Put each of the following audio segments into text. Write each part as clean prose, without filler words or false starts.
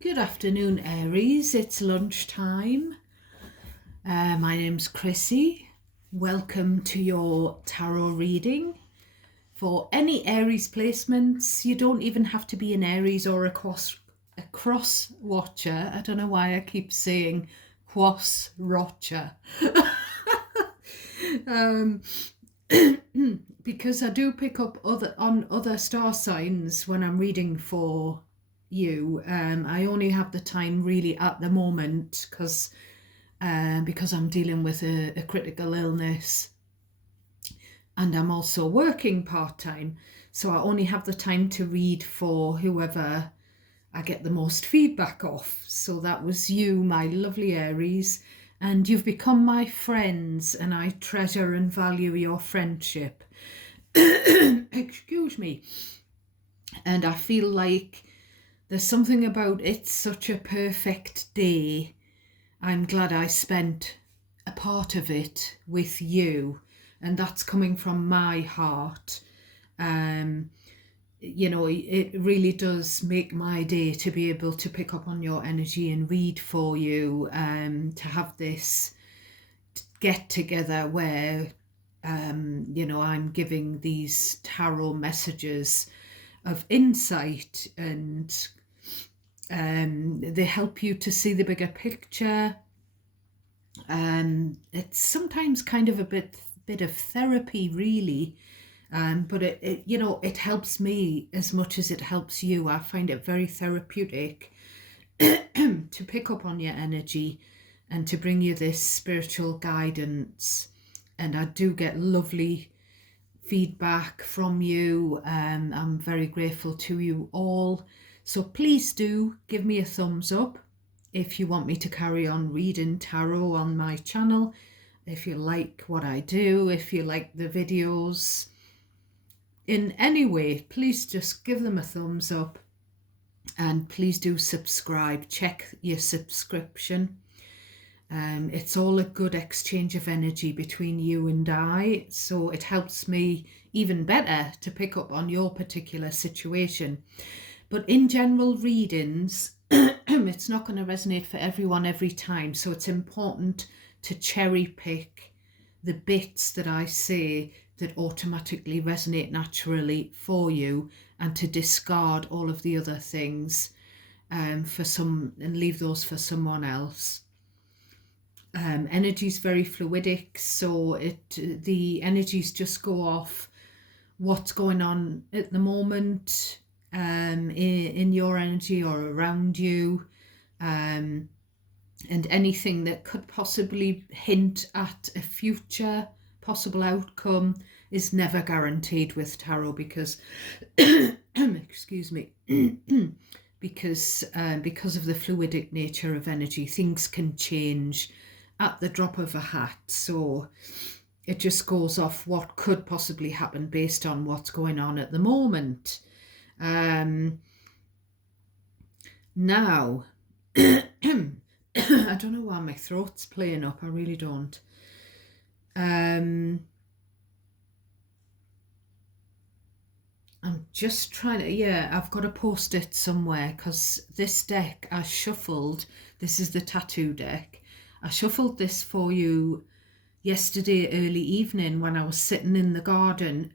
Good afternoon, Aries. It's lunchtime. My name's Chrissy. Welcome to your tarot reading. For any Aries placements, you don't even have to be an Aries or a cross watcher. I don't know why I keep saying cross watcher. Because I do pick up other star signs when I'm reading for you. I only have the time really at the moment because I'm dealing with a critical illness, and I'm also working part-time, so I only have the time to read for whoever I get the most feedback off. So that was you, my lovely Aries, and you've become my friends, and I treasure and value your friendship. Excuse me. And I feel like there's something about it's such a perfect day. I'm glad I spent a part of it with you, and that's coming from my heart. It really does make my day to be able to pick up on your energy and read for you, to have this get together where I'm giving these tarot messages of insight, and they help you to see the bigger picture. It's sometimes kind of a bit of therapy, really. But it helps me as much as it helps you. I find it very therapeutic to pick up on your energy and to bring you this spiritual guidance. And I do get lovely feedback from you. I'm very grateful to you all. So please do give me a thumbs up if you want me to carry on reading tarot on my channel. If you like what I do, if you like the videos in any way, please just give them a thumbs up, and please do subscribe. Check your subscription. It's all a good exchange of energy between you and I, so it helps me even better to pick up on your particular situation. But in general readings, it's not going to resonate for everyone every time, so it's important to cherry pick the bits that I say that automatically resonate naturally for you, and to discard all of the other things for some and leave those for someone else. Energy is very fluidic, so the energies just go off what's going on at the moment, in your energy or around you, and anything that could possibly hint at a future possible outcome is never guaranteed with tarot, because excuse me, because of the fluidic nature of energy, things can change at the drop of a hat. So it just goes off what could possibly happen based on what's going on at the moment. Now, I don't know why my throat's playing up. I really don't. I'm just trying to, I've got to post it somewhere, because this deck I shuffled, this is the tattoo deck. I shuffled this for you yesterday early evening when I was sitting in the garden.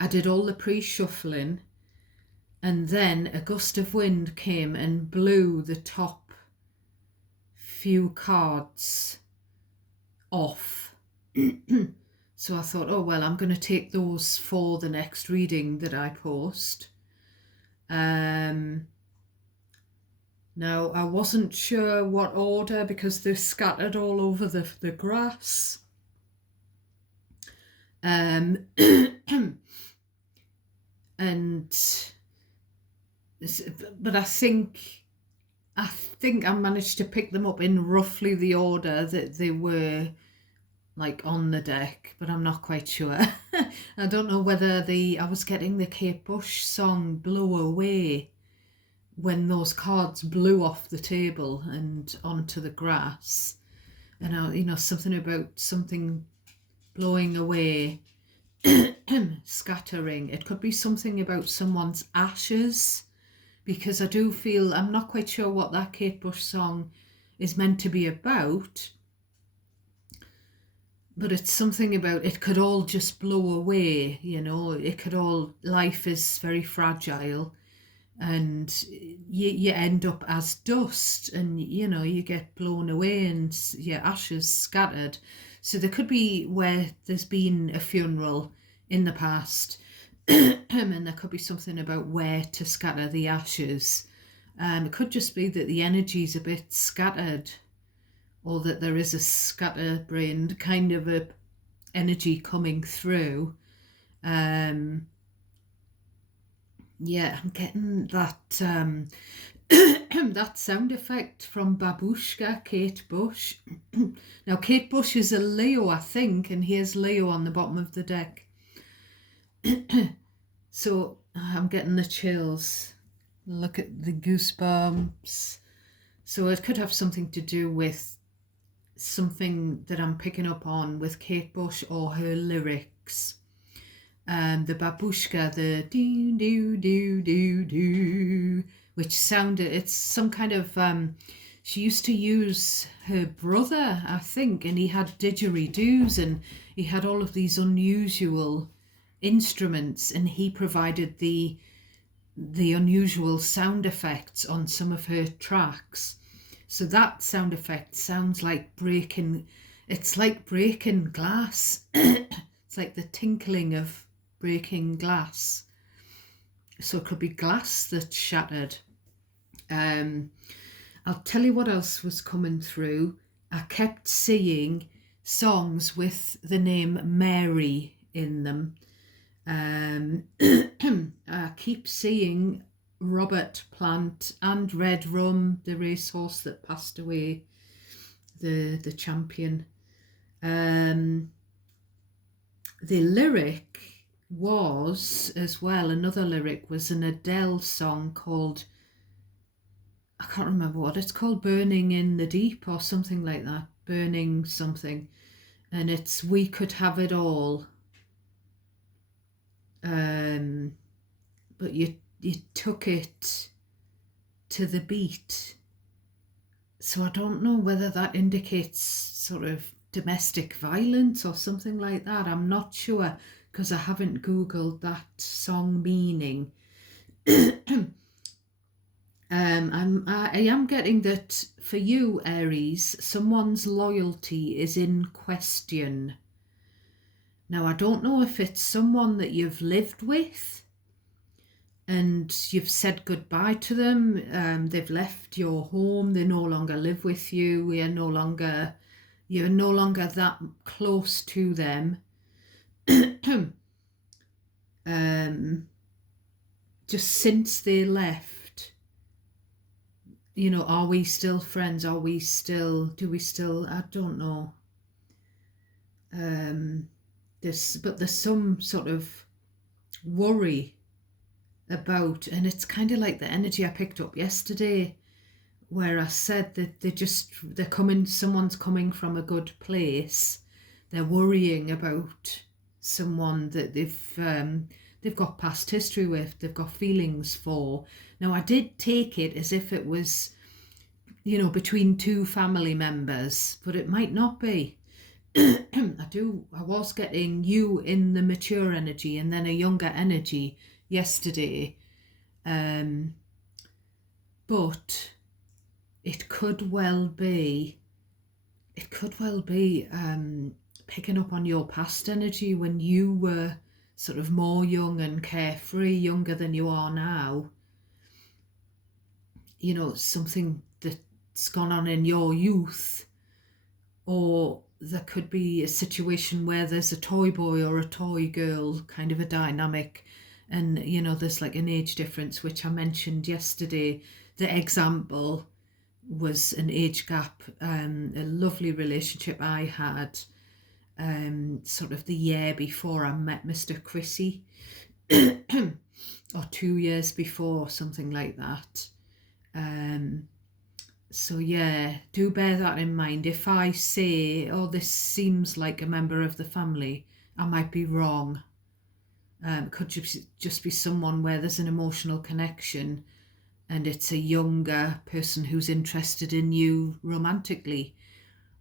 I did all the pre-shuffling, and then a gust of wind came and blew the top few cards off. So I thought, oh well, I'm going to take those for the next reading that I post. Now, I wasn't sure what order, because they're scattered all over the grass. And but I think I managed to pick them up in roughly the order that they were, like, on the deck, but I'm not quite sure. I don't know whether I was getting the Kate Bush song Blow Away when those cards blew off the table and onto the grass. And something about something blowing away, scattering. It could be something about someone's ashes, because I do feel I'm not quite sure what that Kate Bush song is meant to be about, but it's something about it could all just blow away, it could all, life is very fragile, and you end up as dust, and you get blown away and your ashes scattered. So there could be where there's been a funeral in the past, and there could be something about where to scatter the ashes. It could just be that the energy's a bit scattered, or that there is a scatterbrained kind of a energy coming through. Yeah, I'm getting that that sound effect from Babushka, Kate Bush. Now, Kate Bush is a Leo, I think, and here's Leo on the bottom of the deck. So I'm getting the chills. Look at the goosebumps. So it could have something to do with something that I'm picking up on with Kate Bush or her lyrics. The babushka, the do do do do do, which sounded, it's some kind of, she used to use her brother, I think, and he had didgeridoos, and he had all of these unusual instruments, and he provided the unusual sound effects on some of her tracks. So that sound effect sounds like it's like breaking glass. It's like the tinkling of breaking glass. So it could be glass that's shattered. I'll tell you what else was coming through. I kept seeing songs with the name Mary in them. I keep seeing Robert Plant and Red Rum, the racehorse that passed away, the champion. The lyric was, as well, another lyric was an Adele song called, I can't remember what it's called, Burning in the Deep or something like that, Burning something, and it's We Could Have It All. But you took it to the beat. So I don't know whether that indicates sort of domestic violence or something like that. I'm not sure, because I haven't Googled that song meaning. I am getting that for you, Aries, someone's loyalty is in question. Now, I don't know if it's someone that you've lived with and you've said goodbye to them. They've left your home. They no longer live with you. You're no longer that close to them. Just since they left, are we still friends? Do we still, I don't know. There's some sort of worry about, and it's kind of like the energy I picked up yesterday, where I said that someone's coming from a good place. They're worrying about someone that they've got past history with, they've got feelings for. Now, I did take it as if it was, between two family members, but it might not be. I was getting you in the mature energy and then a younger energy yesterday. But it could well be picking up on your past energy when you were sort of more young and carefree, younger than you are now. Something that's gone on in your youth, or there could be a situation where there's a toy boy or a toy girl, kind of a dynamic, and there's like an age difference, which I mentioned yesterday. The example was an age gap. A lovely relationship I had sort of the year before I met Mr. Chrissy, or 2 years before, something like that. So yeah, do bear that in mind. If I say, oh, this seems like a member of the family, I might be wrong. It could just be someone where there's an emotional connection, and it's a younger person who's interested in you romantically,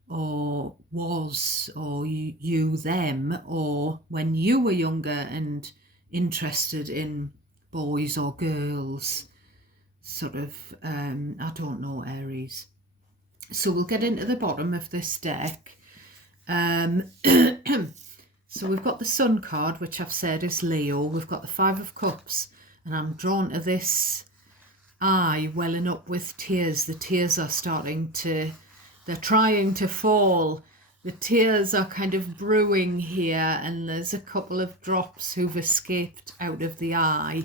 or was, or you them, or when you were younger and interested in boys or girls, sort of, I don't know, Aries. So we'll get into the bottom of this deck. So we've got the Sun card, which I've said is Leo. We've got the Five of Cups, and I'm drawn to this eye welling up with tears. The tears are starting to, they're trying to fall. The tears are kind of brewing here, and there's a couple of drops who've escaped out of the eye.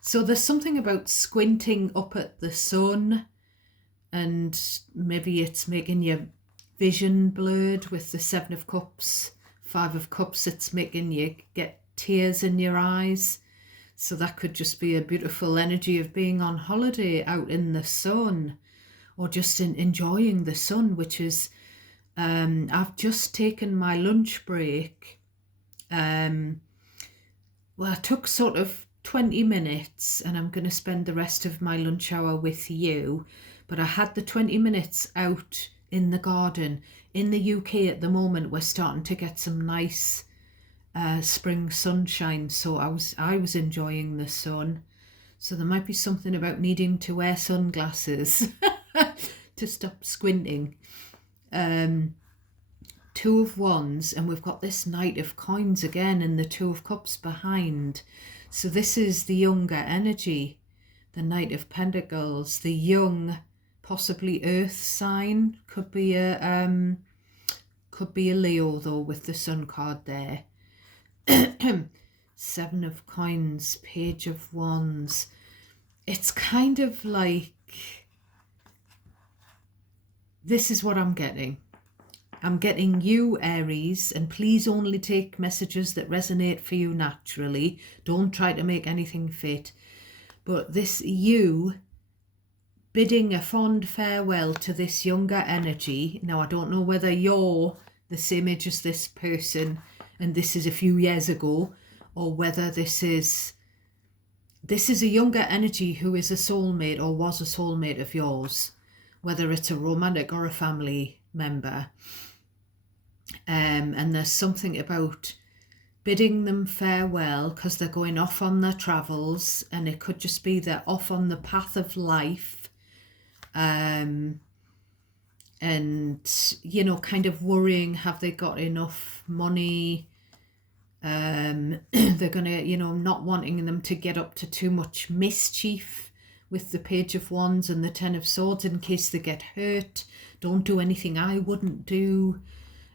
So there's something about squinting up at the sun, and maybe it's making your vision blurred with the Seven of Cups, Five of Cups. It's making you get tears in your eyes. So that could just be a beautiful energy of being on holiday out in the sun, or just enjoying the sun, which is, I've just taken my lunch break. Well, I took sort of 20 minutes, and I'm going to spend the rest of my lunch hour with you. But I had the 20 minutes out in the garden. In the UK at the moment, we're starting to get some nice spring sunshine, so I was enjoying the sun. So there might be something about needing to wear sunglasses to stop squinting. Two of Wands, and we've got this Knight of Coins again, and the Two of Cups behind. So this is the younger energy, the Knight of Pentacles, the young, possibly Earth sign. Could be a Leo though, with the Sun card there. Seven of Coins, Page of Wands. It's kind of like, this is what I'm getting. I'm getting you, Aries, and please only take messages that resonate for you naturally. Don't try to make anything fit. But this you bidding a fond farewell to this younger energy. Now, I don't know whether you're the same age as this person and this is a few years ago, or whether this is a younger energy who is a soulmate or was a soulmate of yours, whether it's a romantic or a family member. And there's something about bidding them farewell because they're going off on their travels, and it could just be they're off on the path of life, and you know, kind of worrying, have they got enough money? They're gonna, you know, not wanting them to get up to too much mischief with the Page of Wands and the Ten of Swords in case they get hurt. Don't do anything I wouldn't do.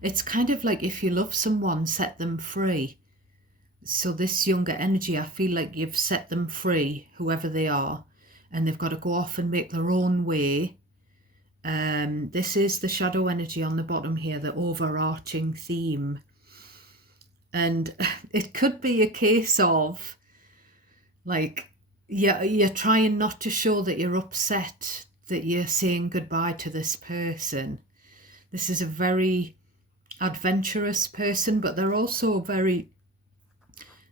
It's kind of like, if you love someone, set them free. So this younger energy, I feel like you've set them free, whoever they are, and they've got to go off and make their own way. This is the shadow energy on the bottom here, the overarching theme. And it could be a case of, like, you're trying not to show that you're upset that you're saying goodbye to this person. This is a very adventurous person, but they're also very,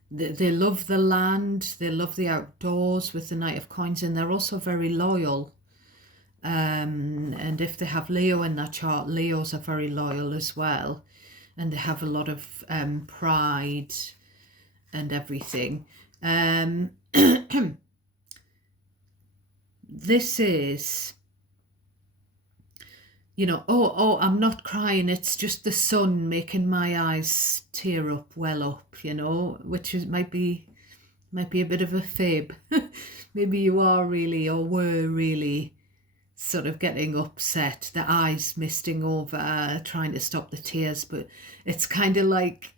they love the land, they love the outdoors with the Knight of Coins, and they're also very loyal. And if they have Leo in their chart, Leos are very loyal as well, and they have a lot of pride and everything. This is, you know, oh, I'm not crying, it's just the sun making my eyes tear up, well up, you know, which is might be a bit of a fib. Maybe you are really, or were really, sort of getting upset, the eyes misting over, trying to stop the tears. But it's kind of like,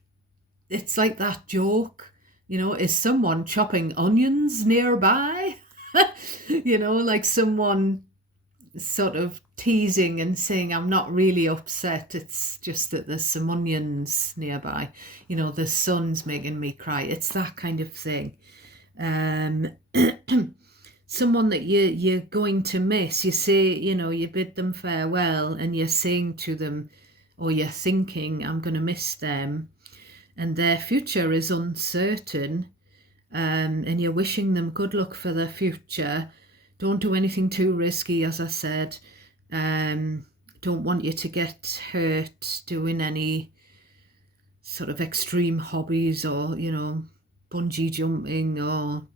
it's like that joke, you know, is someone chopping onions nearby? You know, like someone sort of teasing and saying, I'm not really upset, it's just that there's some onions nearby, you know, the sun's making me cry. It's that kind of thing. Someone that you're going to miss. You say, you know, you bid them farewell and you're saying to them, or you're thinking, I'm going to miss them, and their future is uncertain, and you're wishing them good luck for their future. Don't do anything too risky, as I said. Don't want you to get hurt doing any sort of extreme hobbies, or, bungee jumping, or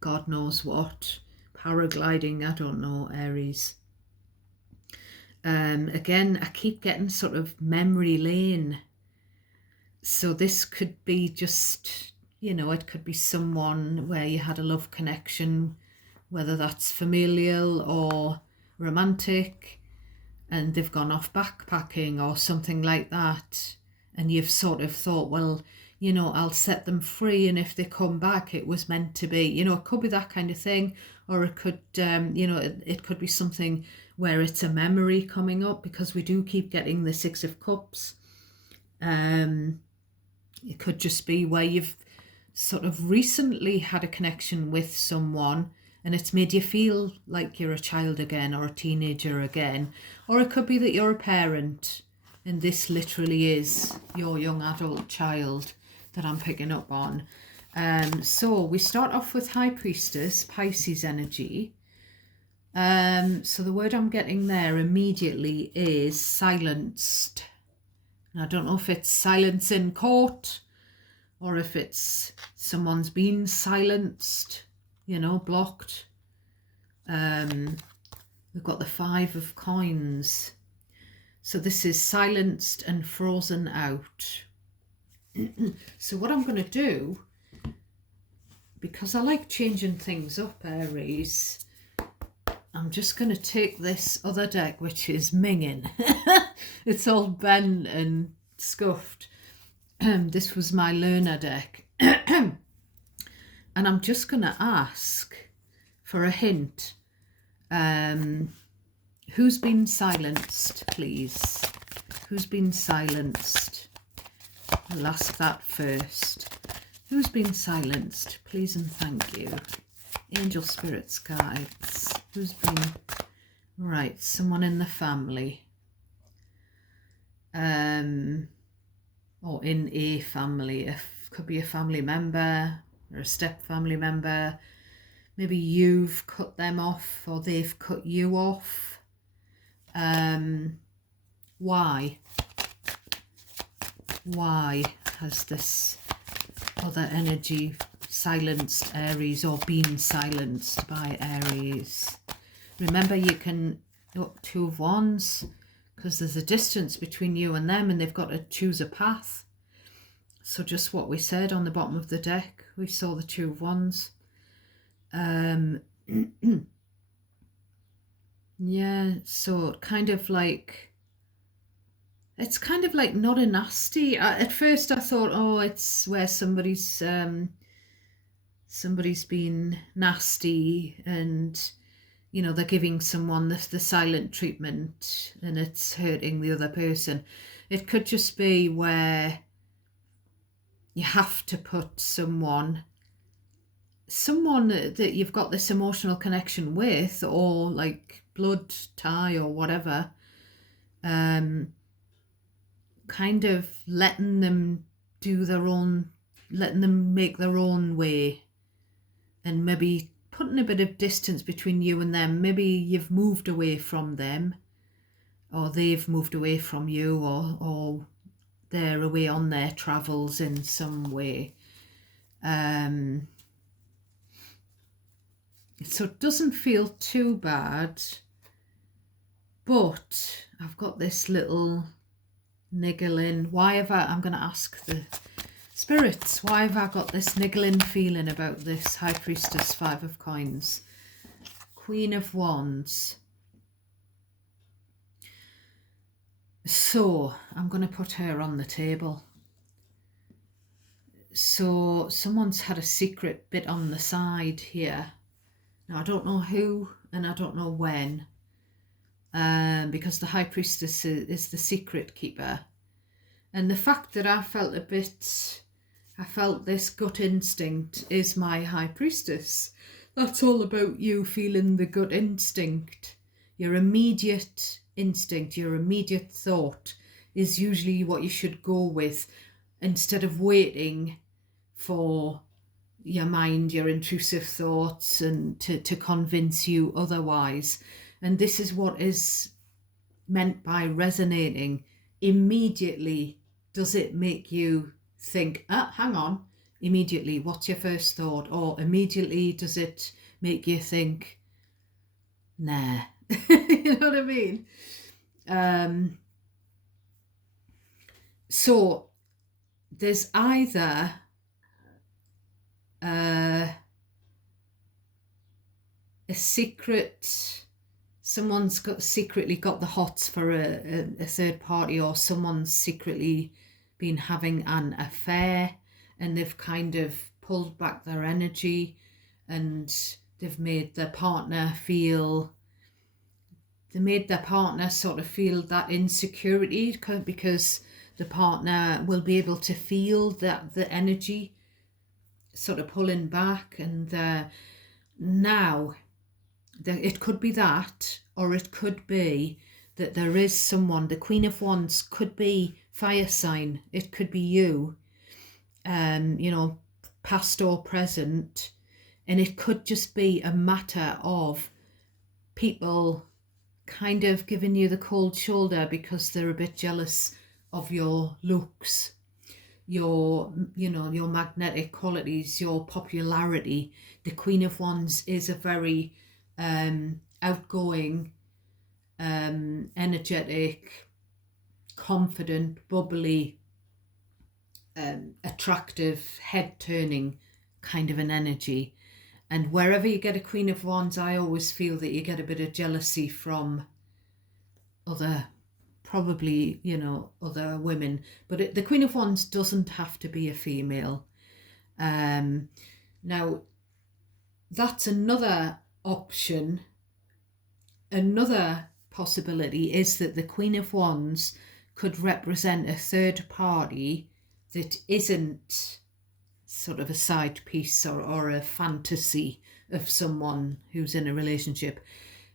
God knows what, paragliding, I don't know, Aries. Again, I keep getting sort of memory lane. So this could be just, it could be someone where you had a love connection, whether that's familial or romantic, and they've gone off backpacking or something like that. And you've sort of thought, well, I'll set them free, and if they come back, it was meant to be. It could be that kind of thing. Or it could, it could be something where it's a memory coming up, because we do keep getting the Six of Cups. It could just be where you've sort of recently had a connection with someone, and it's made you feel like you're a child again, or a teenager again. Or it could be that you're a parent, and this literally is your young adult child that I'm picking up on. So we start off with High Priestess, Pisces energy. So the word I'm getting there immediately is silenced. And I don't know if it's silence in court, or if it's someone's been silenced, blocked. We've got the Five of Coins. So this is silenced and frozen out. So what I'm going to do, because I like changing things up, Aries, I'm just going to take this other deck, which is minging. It's all bent and scuffed. This was my learner deck. And I'm just going to ask for a hint. Who's been silenced, please? Who's been silenced? I'll ask that first. Who's been silenced? Please and thank you. Angel, spirits, guides. Who's been... Right, someone in the family. Or in a family. It could be a family member or a step family member. Maybe you've cut them off, or they've cut you off. Why? Why has this other energy silenced Aries, or been silenced by Aries? Remember, you can... Oh, Two of Wands, because there's a distance between you and them, and they've got to choose a path. So just what we said on the bottom of the deck, we saw the Two of Wands. Yeah, so kind of like, it's kind of like not a nasty. At first I thought, oh, it's where somebody's been nasty, and they're giving someone the silent treatment, and it's hurting the other person. It could just be where you have to put someone that you've got this emotional connection with, or like blood tie or whatever, kind of letting them make their own way, and maybe putting a bit of distance between you and them. Maybe you've moved away from them, or they've moved away from you, or they're away on their travels in some way. So it doesn't feel too bad, but I've got this little niggling. I'm going to ask the spirits, why have I got this niggling feeling about this High Priestess, Five of Coins, Queen of Wands? So I'm going to put her on the table. So someone's had a secret bit on the side here. Now, I don't know who, and I don't know when, because the High Priestess is the secret keeper. And the fact that I felt this gut instinct is my High Priestess. That's all about you feeling the gut instinct. Your immediate instinct, your immediate thought is usually what you should go with, instead of waiting for your mind, your intrusive thoughts, and to convince you otherwise. And this is what is meant by resonating. Immediately, does it make you think, hang on, immediately, what's your first thought? Or immediately, does it make you think, nah? You know what I mean? So there's either a secret, someone's secretly got the hots for a third party, or someone's secretly been having an affair and they've kind of pulled back their energy, and they've made their partner sort of feel that insecurity, because the partner will be able to feel that the energy sort of pulling back. And now it could be that, or it could be that there is someone, the Queen of Wands could be fire sign, it could be you, past or present, and it could just be a matter of people kind of giving you the cold shoulder because they're a bit jealous of your looks, your magnetic qualities, your popularity. The Queen of Wands is a very outgoing, energetic, confident, bubbly, attractive, head turning kind of an energy. And wherever you get a Queen of Wands, I always feel that you get a bit of jealousy from other, probably, other women. But the Queen of Wands doesn't have to be a female. Now, that's another option. Another possibility is that the Queen of Wands could represent a third party that isn't sort of a side piece or a fantasy of someone who's in a relationship.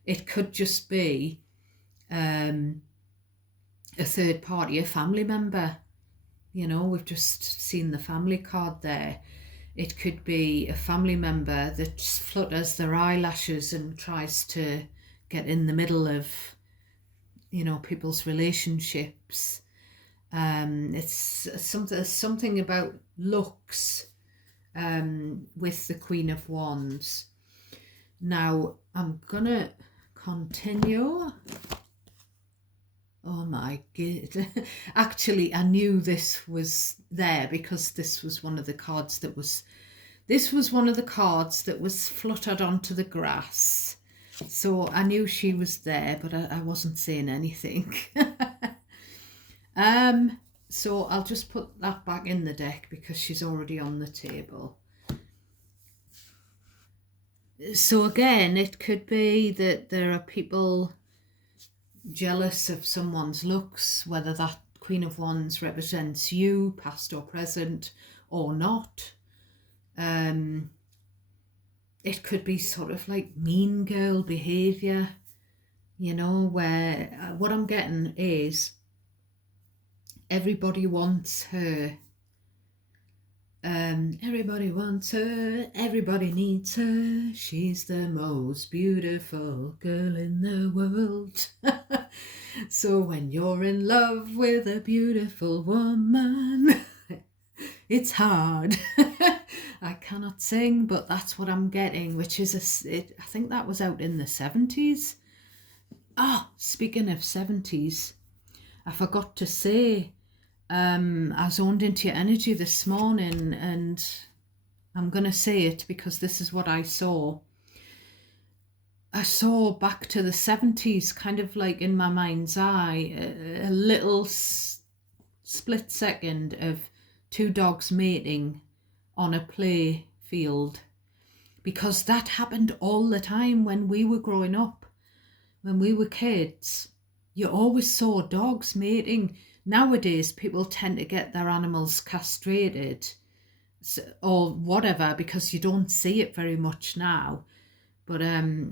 It could just be a third party, a family member. We've just seen the family card there. It could be a family member that flutters their eyelashes and tries to get in the middle of, people's relationships. It's something about looks with the Queen of Wands. Now, I'm gonna continue. Oh my god. Actually, I knew this was there because this was one of the cards that was fluttered onto the grass. So I knew she was there, but I wasn't saying anything. So I'll just put that back in the deck because she's already on the table. So again, it could be that there are people jealous of someone's looks, whether that Queen of Wands represents you, past or present, or not. It could be sort of like mean girl behaviour, where what I'm getting is everybody wants her. Everybody wants her, everybody needs her, she's the most beautiful girl in the world. So when you're in love with a beautiful woman, it's hard. I cannot sing, but that's what I'm getting, which is I think that was out in the 70s. Speaking of 70s, I forgot to say, I zoned into your energy this morning, and I'm going to say it because this is what I saw. I saw back to the 70s, kind of like in my mind's eye, a little split second of two dogs mating on a play field, because that happened all the time when we were growing up. When we were kids, you always saw dogs mating. Nowadays, people tend to get their animals castrated or whatever because you don't see it very much now. But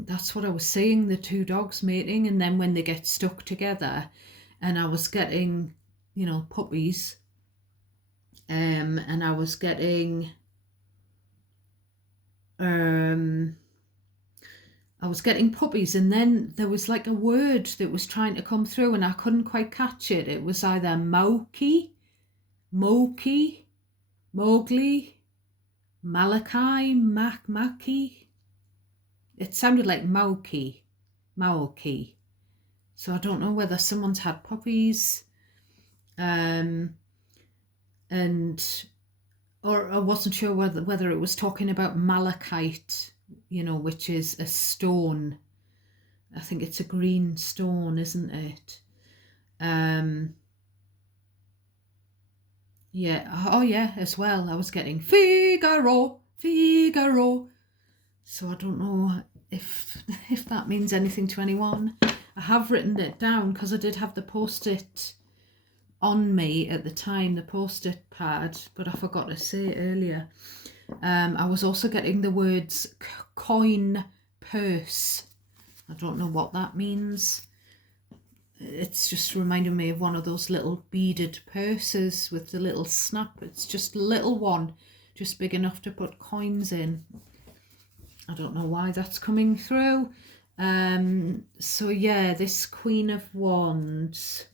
that's what I was seeing, the two dogs mating, and then when they get stuck together, and I was getting, puppies, and I was getting I was getting puppies, and then there was like a word that was trying to come through and I couldn't quite catch it. It was either Moki, Mowgli, Malachi, Maki. It sounded like Maoki. So I don't know whether someone's had puppies, and or I wasn't sure whether it was talking about malachite, which is a stone. I think it's a green stone, isn't it? Yeah. Oh yeah, as well. I was getting Figaro. So I don't know if if that means anything to anyone. I have written it down because I did have the post-it on me at the time, the post-it pad, but I forgot to say it earlier. I was also getting the words coin purse. I don't know what that means. It's just reminding me of one of those little beaded purses with the little snap. It's just a little one, just big enough to put coins in. I don't know why that's coming through. So yeah, this Queen of Wands.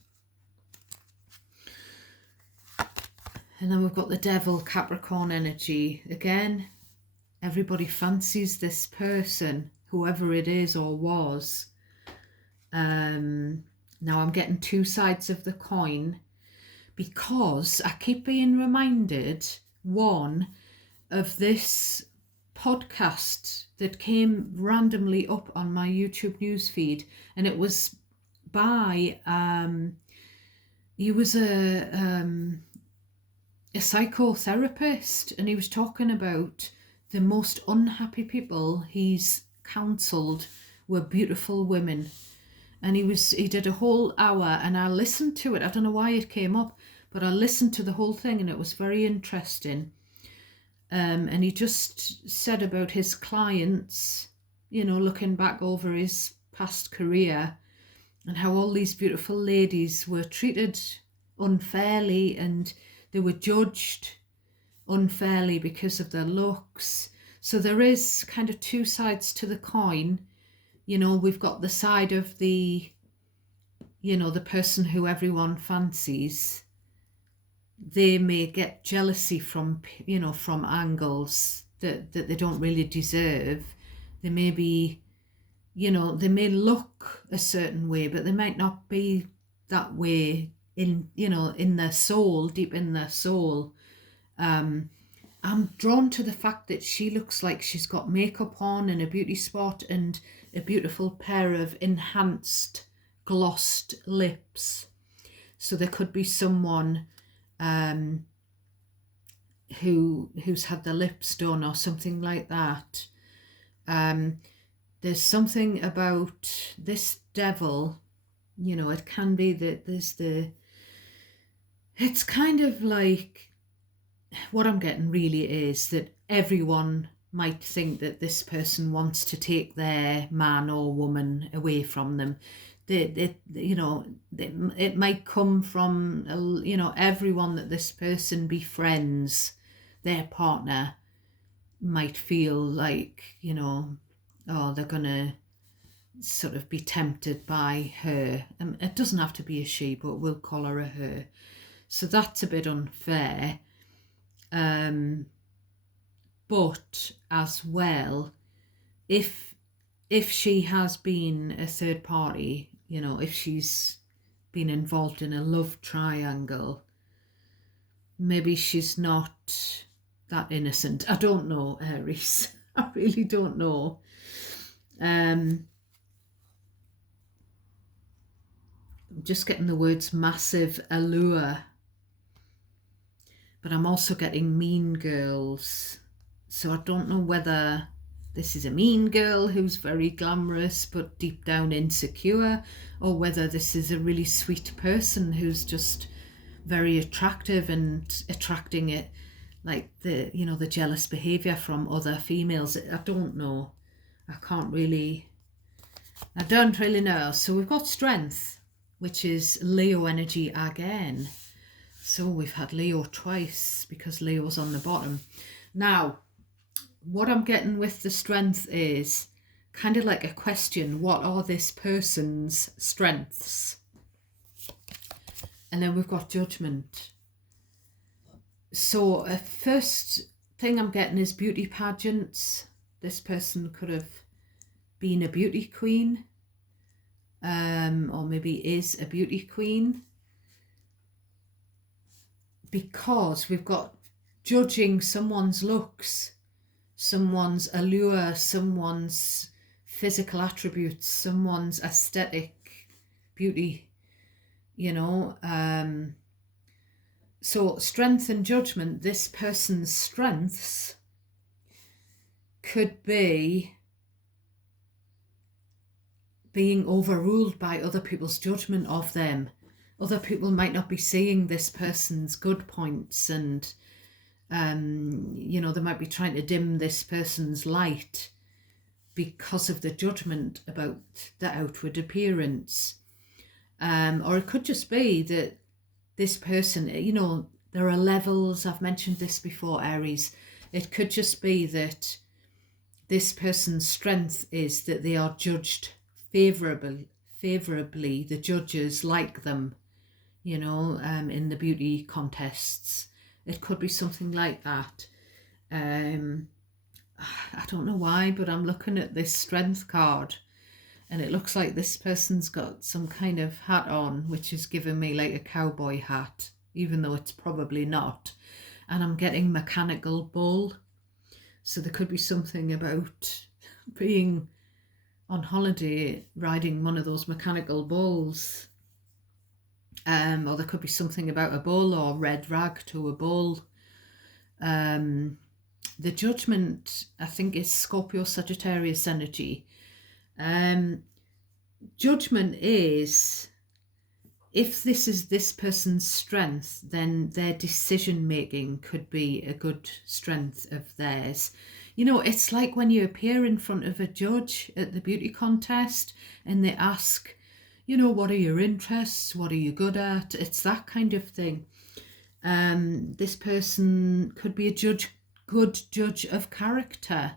And then we've got the Devil, Capricorn energy. Again, everybody fancies this person, whoever it is or was. Now I'm getting two sides of the coin because I keep being reminded, one, of this podcast that came randomly up on my YouTube newsfeed, and it was by he was a psychotherapist, and he was talking about the most unhappy people he's counselled were beautiful women. And he did a whole hour, and I listened to it. I don't know why it came up, but I listened to the whole thing, and it was very interesting. And he just said about his clients, looking back over his past career, and how all these beautiful ladies were treated unfairly, and they were judged unfairly because of their looks. So there is kind of two sides to the coin. We've got the side of the person who everyone fancies. They may get jealousy from angles that they don't really deserve. They may be, they may look a certain way, but they might not be that way in their soul, deep in their soul. I'm drawn to the fact that she looks like she's got makeup on and a beauty spot and a beautiful pair of enhanced glossed lips. So there could be someone who's had their lips done or something like that. There's something about this devil, it can be that it's kind of like, what I'm getting really is that everyone might think that this person wants to take their man or woman away from them. It might come from, everyone that this person befriends, their partner might feel like, they're going to sort of be tempted by her. It doesn't have to be a she, but we'll call her a her. So that's a bit unfair. But as well, if she has been a third party, if she's been involved in a love triangle, maybe she's not that innocent. I don't know, Aries. I really don't know. I'm just getting the words massive allure, but I'm also getting mean girls. So I don't know whether this is a mean girl who's very glamorous but deep down insecure, or whether this is a really sweet person who's just very attractive and attracting it, like the jealous behavior from other females. I don't know. I don't really know. So we've got strength, which is Leo energy again. So we've had Leo twice because Leo's on the bottom. Now, what I'm getting with the strength is kind of like a question, what are this person's strengths? And then we've got judgment. So a first thing I'm getting is beauty pageants. This person could have been a beauty queen, or maybe is a beauty queen, because we've got judging someone's looks, someone's allure, someone's physical attributes, someone's aesthetic beauty, you know. So strength and judgment, this person's strengths could be being overruled by other people's judgment of them. Other people might not be seeing this person's good points, and you know, they might be trying to dim this person's light because of the judgment about the outward appearance. Or it could just be that this person, you know, there are levels. I've mentioned this before, Aries. It could just be that this person's strength is that they are judged favorably. The judges like them, you know, in the beauty contests. It could be something like that. I don't know why, but I'm looking at this strength card and it looks like this person's got some kind of hat on, which is giving me like a cowboy hat, even though it's probably not. And I'm getting mechanical bull. So there could be something about being on holiday riding one of those mechanical bulls. Or there could be something about a bull or red rag to a bull. The judgment, I think, is Scorpio Sagittarius energy. Judgment is, if this is this person's strength, then their decision making could be a good strength of theirs. You know, it's like when you appear in front of a judge at the beauty contest and they ask, you know, what are your interests? What are you good at? It's that kind of thing. This person could be a good judge of character.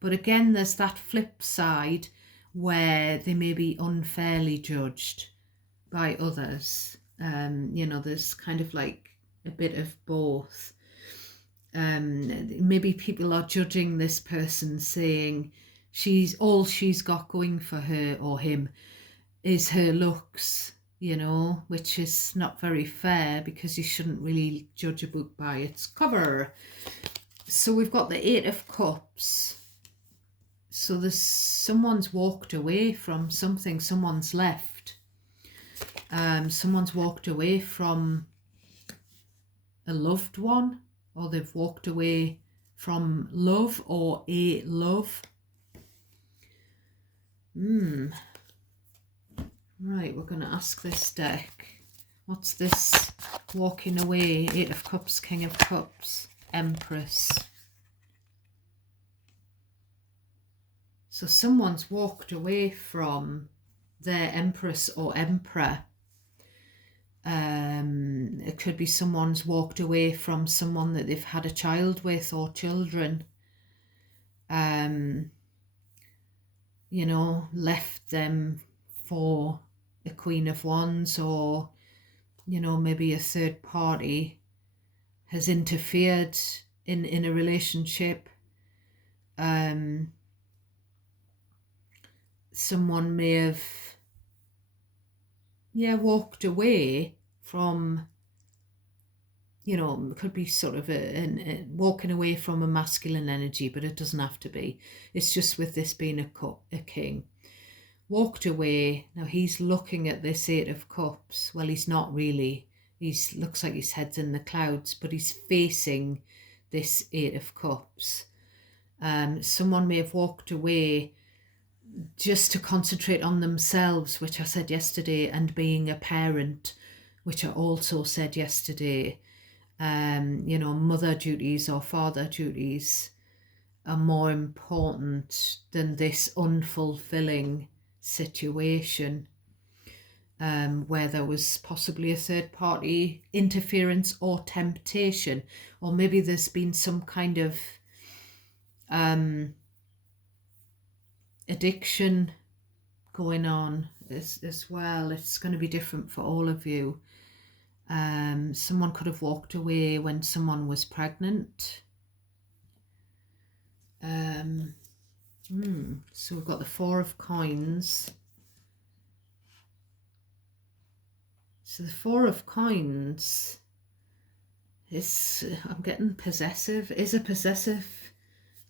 But again, there's that flip side where they may be unfairly judged by others. You know, there's kind of like a bit of both. Maybe people are judging this person, saying she's got going for her or him is her looks, you know, which is not very fair because you shouldn't really judge a book by its cover. So we've got the Eight of Cups. So there's someone's walked away from something, someone's left. Someone's walked away from a loved one, or they've walked away from love or a love. Right, we're going to ask this deck. What's this walking away? Eight of Cups, King of Cups, Empress. So someone's walked away from their Empress or Emperor. It could be someone's walked away from someone that they've had a child with or children. You know, left them for a Queen of Wands, or, you know, maybe a third party has interfered in a relationship. Someone may have, walked away from, you know, could be sort of a walking away from a masculine energy, but it doesn't have to be. It's just with this being a king. Walked away. Now he's looking at this Eight of Cups. Well, he's not really. Looks like his head's in the clouds, but he's facing this Eight of Cups. Someone may have walked away just to concentrate on themselves, which I said yesterday, and being a parent, which I also said yesterday. You know, mother duties or father duties are more important than this unfulfilling situation, where there was possibly a third party interference or temptation, or maybe there's been some kind of addiction going on as well. It's going to be different for all of you. Someone could have walked away when someone was pregnant. So we've got the Four of Coins. So the Four of Coins is, I'm getting possessive, is a possessive,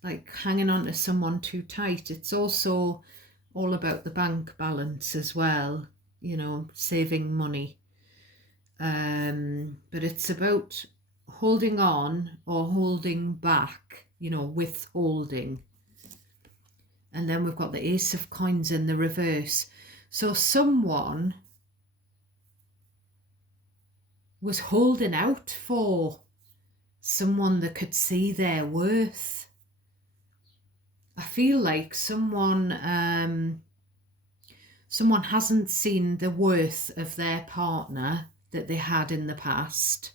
like hanging on to someone too tight. It's also all about the bank balance as well, you know, saving money. But it's about holding on or holding back, you know, withholding. And then we've got the Ace of Coins in the reverse. So someone was holding out for someone that could see their worth. I feel like someone hasn't seen the worth of their partner that they had in the past,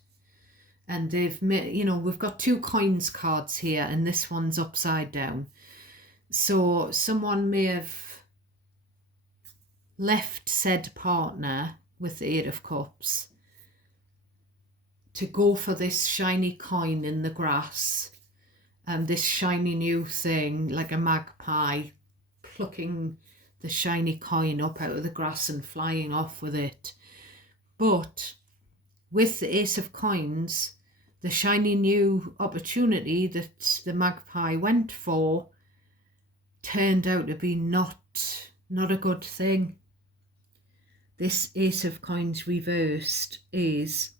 and they've made, you know, we've got two coins cards here and this one's upside down. So someone may have left said partner with the Eight of Cups to go for this shiny coin in the grass, this shiny new thing, like a magpie plucking the shiny coin up out of the grass and flying off with it. But with the Ace of Coins, the shiny new opportunity that the magpie went for turned out to be not a good thing. This Ace of Coins reversed is,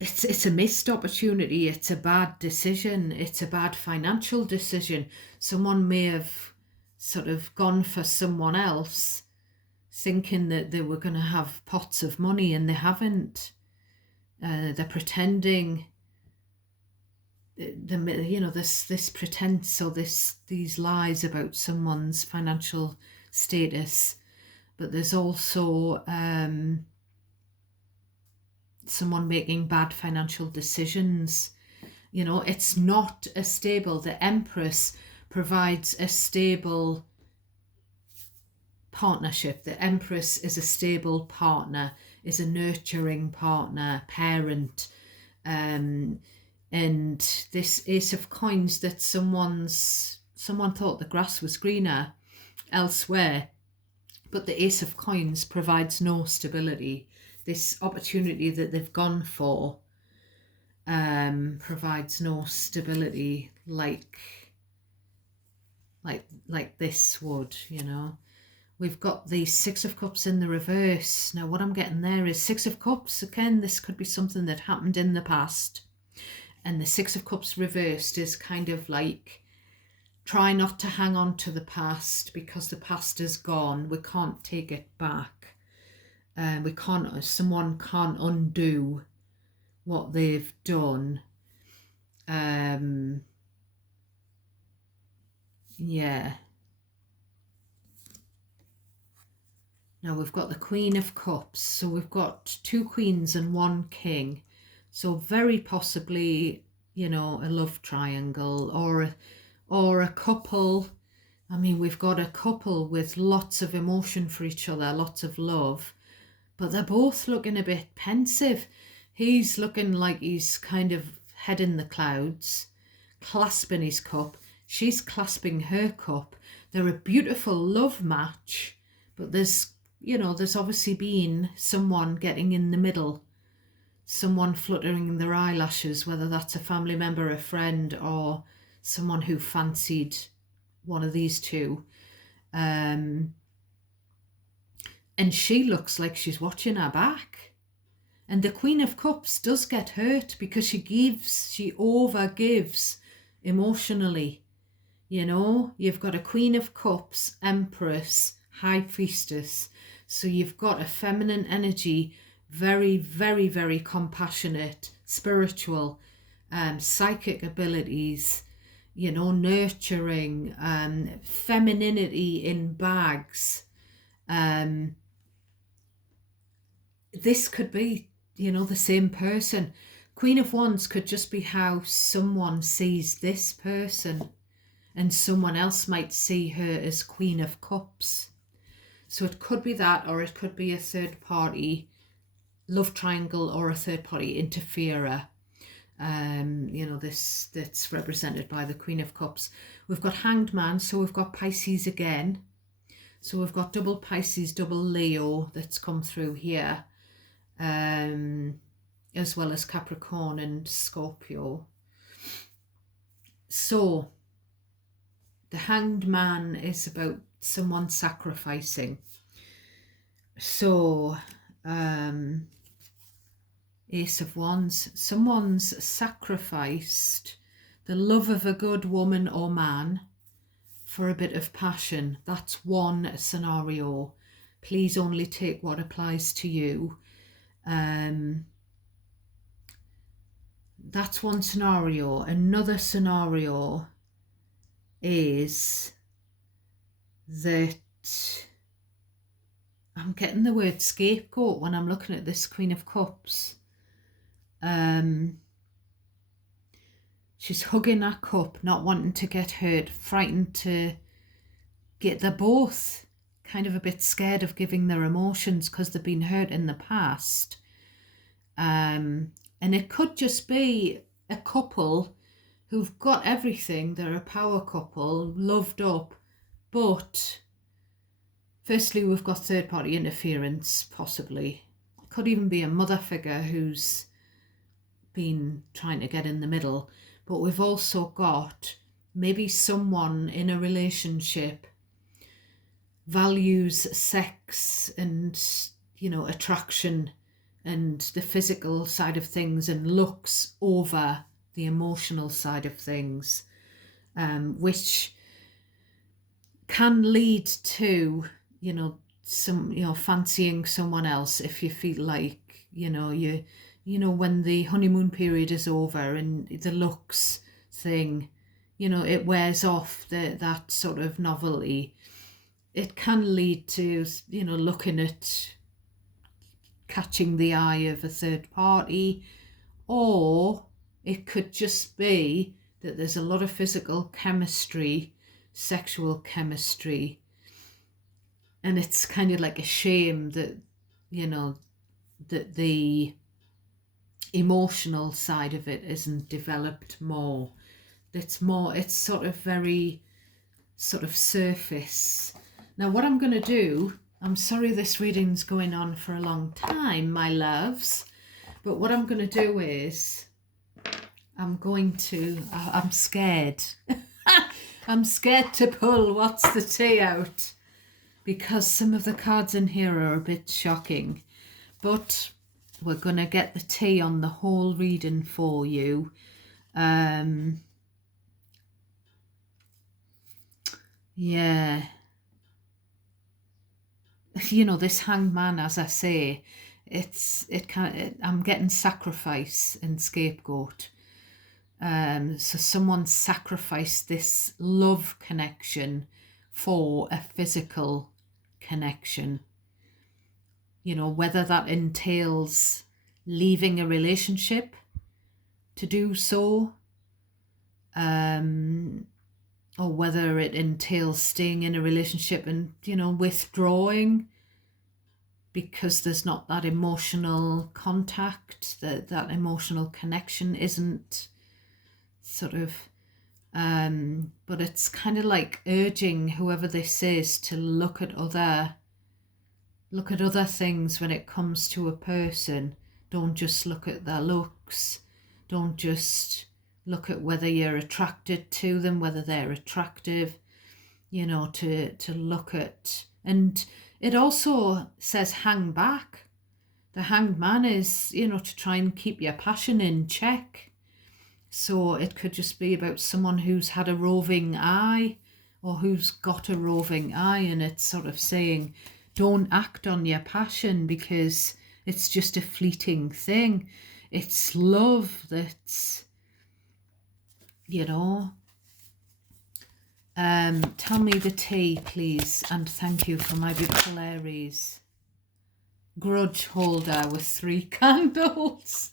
it's a missed opportunity, it's a bad decision, it's a bad financial decision. Someone may have sort of gone for someone else thinking that they were going to have pots of money and they haven't. They're pretending, you know, this pretense or these lies about someone's financial status. But there's also someone making bad financial decisions. You know, it's not a stable, the Empress provides a stable partnership. The Empress is a stable partner, is a nurturing partner, parent. And this Ace of Coins, that someone thought the grass was greener elsewhere, but the Ace of Coins provides no stability. This opportunity that they've gone for provides no stability like this would, you know. We've got the Six of Cups in the reverse. Now what I'm getting there is Six of Cups. Again, this could be something that happened in the past. And the Six of Cups reversed is kind of like, try not to hang on to the past because the past is gone. We can't take it back. Someone can't undo what they've done. Yeah. Now we've got the Queen of Cups. So we've got two queens and one king. So very possibly, you know, a love triangle or a couple. I mean, we've got a couple with lots of emotion for each other, lots of love, but they're both looking a bit pensive. He's looking like he's kind of head in the clouds, clasping his cup. She's clasping her cup. They're a beautiful love match, but there's obviously been someone getting in the middle, someone fluttering their eyelashes, whether that's a family member, a friend, or someone who fancied one of these two. And she looks like she's watching her back. And the Queen of Cups does get hurt because she over gives emotionally. You know, you've got a Queen of Cups, Empress, High Priestess. So you've got a feminine energy, very, very, very compassionate, spiritual, psychic abilities, you know, nurturing, femininity in bags. This could be, you know, the same person. Queen of Wands could just be how someone sees this person, and someone else might see her as Queen of Cups. So it could be that, or it could be a third party love triangle or a third party interferer. You know, that's represented by the Queen of Cups. We've got Hanged Man, so we've got Pisces again. So we've got double Pisces, double Leo that's come through here, as well as Capricorn and Scorpio. So the Hanged Man is about someone sacrificing. So Ace of Wands, someone's sacrificed the love of a good woman or man for a bit of passion. That's one scenario. Please only take what applies to you. That's one scenario. Another scenario is that I'm getting the word scapegoat when I'm looking at this Queen of Cups. She's hugging that cup, not wanting to get hurt, frightened to they're both kind of a bit scared of giving their emotions because they've been hurt in the past. And it could just be a couple who've got everything. They're a power couple, loved up, but firstly, we've got third party interference, possibly. It could even be a mother figure who's been trying to get in the middle. But we've also got maybe someone in a relationship values sex and, you know, attraction and the physical side of things and looks over the emotional side of things, which can lead to, you know, fancying someone else if you feel like, you know, when the honeymoon period is over and the looks thing, you know, it wears off that sort of novelty. It can lead to, you know, looking at catching the eye of a third party, or it could just be that there's a lot of physical chemistry, sexual chemistry, and it's kind of like a shame that, you know, that the emotional side of it isn't developed more. It's sort of very sort of surface. Now what I'm going to do, I'm sorry this reading's going on for a long time, my loves, but what I'm going to do is I'm scared. I'm scared to pull What's the Tea out because some of the cards in here are a bit shocking, but we're going to get the tea on the whole reading for you. Yeah. You know, this Hanged Man, as I say, I'm getting sacrifice and scapegoat. So someone sacrificed this love connection for a physical connection. You know, whether that entails leaving a relationship to do so, or whether it entails staying in a relationship and, you know, withdrawing because there's not that emotional contact, that emotional connection isn't sort of, but it's kind of like urging whoever this is to look at other things when it comes to a person. Don't just look at their looks. Don't just look at whether you're attracted to them, whether they're attractive, you know, to look at. And it also says hang back. The Hanged Man is, you know, to try and keep your passion in check. So it could just be about someone who's had a roving eye or who's got a roving eye, and it's sort of saying, don't act on your passion because it's just a fleeting thing. It's love that's, you know. Tell me the tea, please, and thank you for my beautiful Aries. Grudge holder with 3 candles.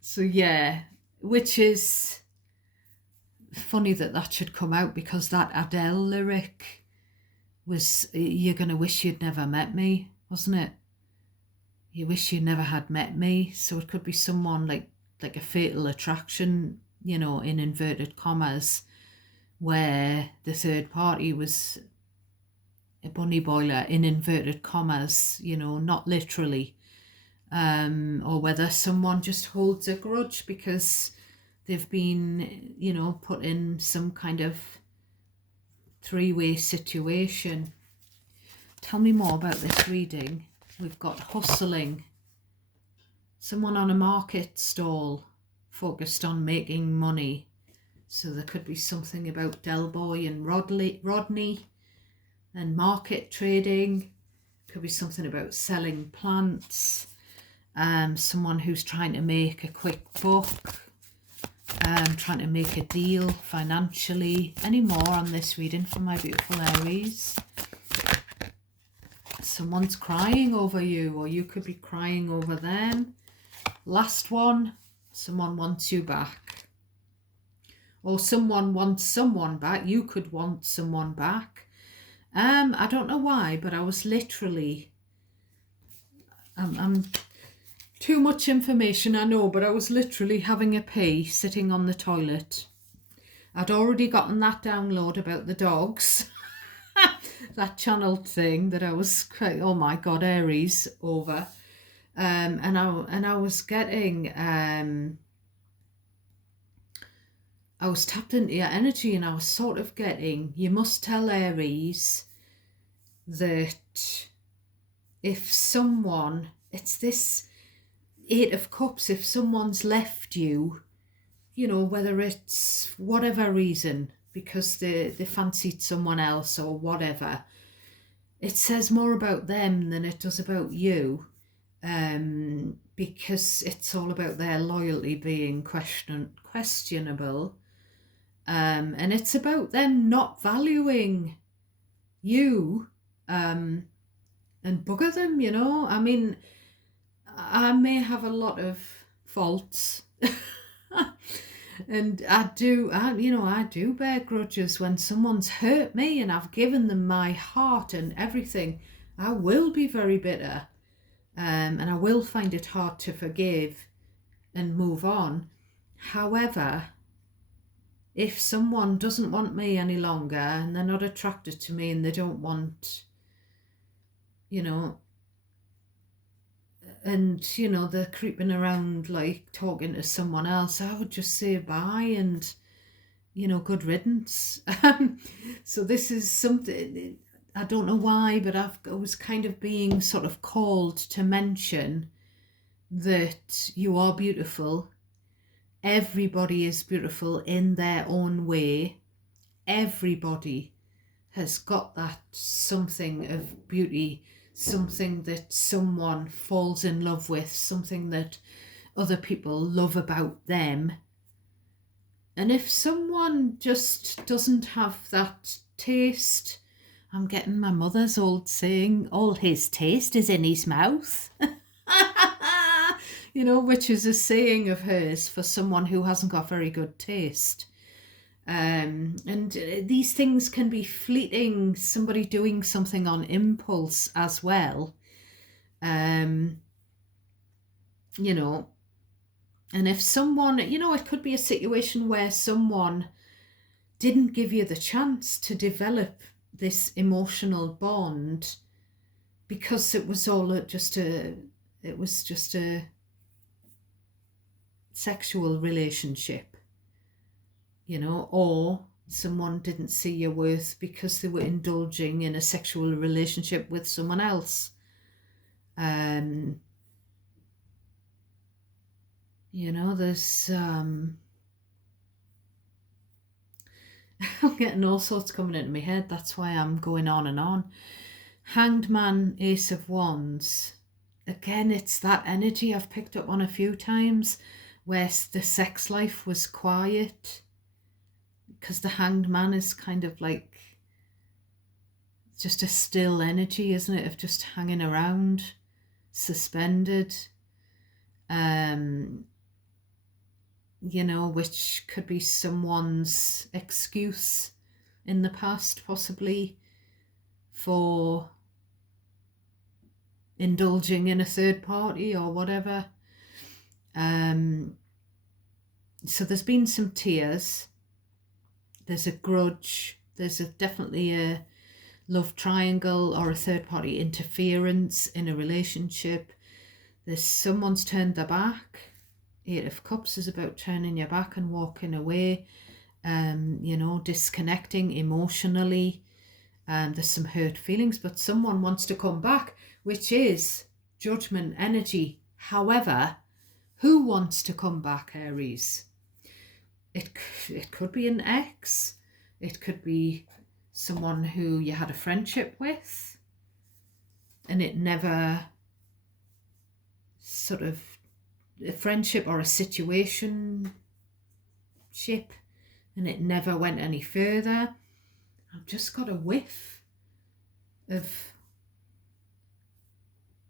So yeah, which is funny that that should come out, because that Adele lyric was, "You're gonna wish you'd never met me," wasn't it? You wish you never had met me. So it could be someone like a fatal attraction, in inverted commas, where the third party was a bunny boiler in inverted commas, not literally. Or whether someone just holds a grudge because they've been, put in some kind of three-way situation. Tell me more about this reading. We've got hustling. Someone on a market stall focused on making money. So there could be something about Del Boy and Rodney and market trading. Could be something about selling plants. Someone who's trying to make a quick buck. Trying to make a deal financially. Any more on this reading for my beautiful Aries? Someone's crying over you, or you could be crying over them. Last one, someone wants you back. Or someone wants someone back. You could want someone back. I don't know why, but I was literally... I'm too much information, I know, but I was literally having a pee sitting on the toilet. I'd already gotten that download about the dogs. That channeled thing that I was quite, oh my God, Aries over. And I was getting... I was tapped into your energy, and I was sort of getting, you must tell Aries that if someone, it's this Eight of Cups, if someone's left you, whether it's whatever reason, because they fancied someone else or whatever, it says more about them than it does about you, because it's all about their loyalty being questionable. And it's about them not valuing you, and bugger them, I mean, I may have a lot of faults. And I do bear grudges when someone's hurt me and I've given them my heart and everything. I will be very bitter, and I will find it hard to forgive and move on. However, if someone doesn't want me any longer and they're not attracted to me and they don't want, and they're creeping around like talking to someone else, I would just say bye and good riddance. So this is something, I don't know why, but I was kind of being sort of called to mention that you are beautiful. Everybody is beautiful in their own way. Everybody has got that something of beauty, something that someone falls in love with, something that other people love about them. And if someone just doesn't have that taste, I'm getting my mother's old saying, all his taste is in his mouth. Which is a saying of hers for someone who hasn't got very good taste. And these things can be fleeting, somebody doing something on impulse as well. And if someone, it could be a situation where someone didn't give you the chance to develop this emotional bond because it was just a sexual relationship, or someone didn't see your worth because they were indulging in a sexual relationship with someone else. There's I'm getting all sorts coming into my head. That's why I'm going on and on. Hanged Man, Ace of Wands. Again, it's that energy I've picked up on a few times, where the sex life was quiet, because the Hanged Man is kind of like just a still energy, isn't it, of just hanging around, suspended. which could be someone's excuse in the past, possibly, for indulging in a third party or whatever. So there's been some tears. There's a grudge. There's definitely a love triangle or a third party interference in a relationship. There's someone's turned their back. Eight of Cups is about turning your back and walking away, disconnecting emotionally. There's some hurt feelings, but someone wants to come back, which is Judgment energy. However, who wants to come back, Aries? It could be an ex. It could be someone who you had a friendship with and it never sort of a friendship or a situation ship and it never went any further. I've just got a whiff of,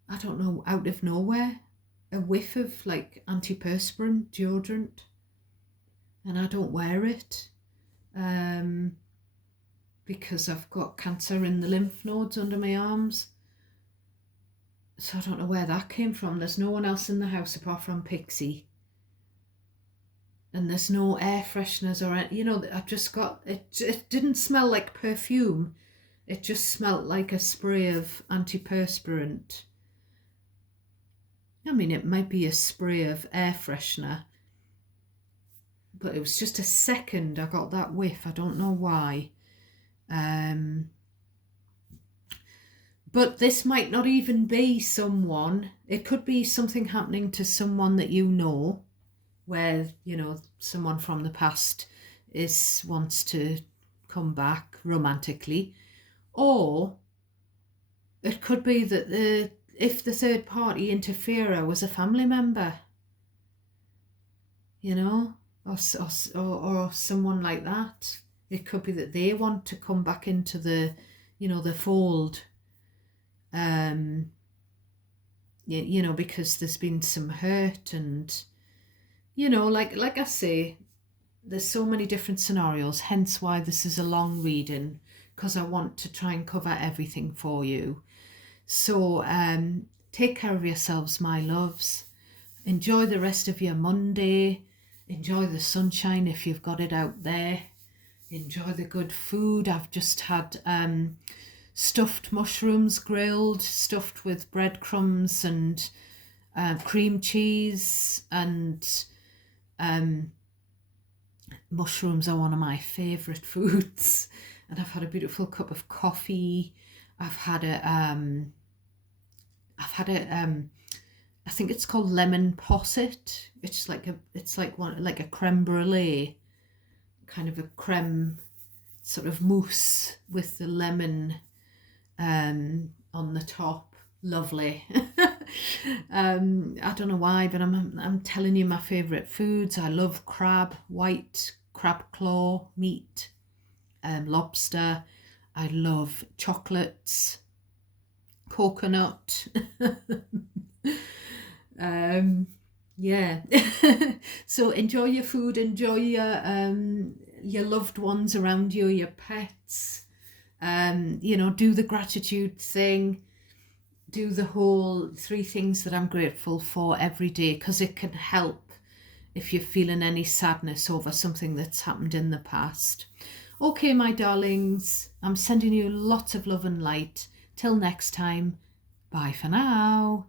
I don't know, out of nowhere, a whiff of like antiperspirant deodorant, and I don't wear it because I've got cancer in the lymph nodes under my arms. So I don't know where that came from. There's no one else in the house apart from Pixie. And there's no air fresheners or, I've just got, it didn't smell like perfume. It just smelled like a spray of antiperspirant. I mean, it might be a spray of air freshener. But it was just a second I got that whiff. I don't know why. But this might not even be someone. It could be something happening to someone that you know, where, someone from the past wants to come back romantically. Or it could be that if the third party interferer was a family member, or someone like that. It could be that they want to come back into the fold. Because there's been some hurt and, like I say, there's so many different scenarios, hence why this is a long reading, because I want to try and cover everything for you. So take care of yourselves, my loves. Enjoy the rest of your Monday. Enjoy the sunshine if you've got it out there. Enjoy the good food. I've just had stuffed mushrooms grilled, stuffed with breadcrumbs and cream cheese, and mushrooms are one of my favourite foods. And I've had a beautiful cup of coffee. I've had a I think it's called lemon posset. It's like a creme brulee, kind of a creme sort of mousse with the lemon on the top. Lovely. I don't know why, but I'm telling you my favourite foods. I love crab, white crab claw meat, lobster. I love chocolates, coconut. Yeah. So enjoy your food, enjoy your loved ones around you, your pets. Do the gratitude thing, do the whole 3 things that I'm grateful for every day, because it can help if you're feeling any sadness over something that's happened in the past. Okay, my darlings, I'm sending you lots of love and light. Till next time, bye for now.